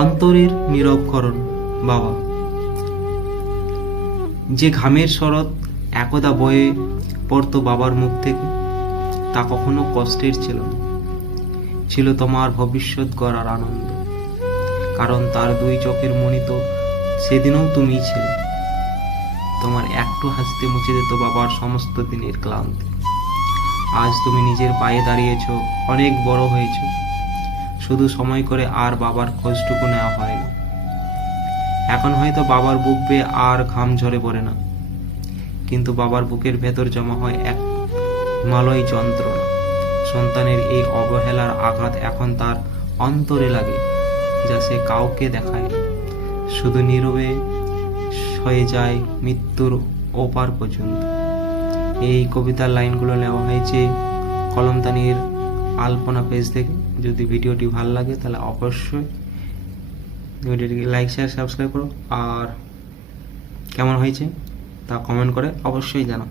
অন্তরের নীরবকরণ। বাবা, যে ঘামের শরৎ একদা বয়ে পড়তো বাবার মুখ থেকে, তা কখনো কষ্টের ছিল না, ছিল তোমার ভবিষ্যৎ গড়ার আনন্দ। কারণ তার দুই চোখের মণি তো সেদিনও তুমিই ছিলে। তোমার একটু হাসতে মুছে দিত বাবার সমস্ত দিনের ক্লান্তি। আজ তুমি নিজের পায়ে দাঁড়িয়েছ, অনেক বড় হয়েছ, শুধু সময় করে আর বাবার খোঁজটুকু নেওয়া হয় না। এখন হয়তো বাবার বুক বেয়ে আর ঘাম ঝরে পড়ে না, কিন্তু বাবার বুকের ভেতর জমা হয় এক হিমালয় যন্ত্রণা। সন্তানের এই অবহেলার আঘাত এখন তার অন্তরে লাগে, যা সে কাউকে দেখায় না, শুধু নীরবে হয়ে যায় মৃত্যুর ওপার পর্যন্ত। এই কবিতার লাইনগুলো নেওয়া হয়েছে কলমদানির আলপনা পেজ থেকে। যদি ভিডিওটি ভালো লাগে তাহলে অবশ্যই ভিডিওটিকে লাইক শেয়ার সাবস্ক্রাইব করো, আর কেমন হয়েছে তা কমেন্ট করে অবশ্যই জানাও।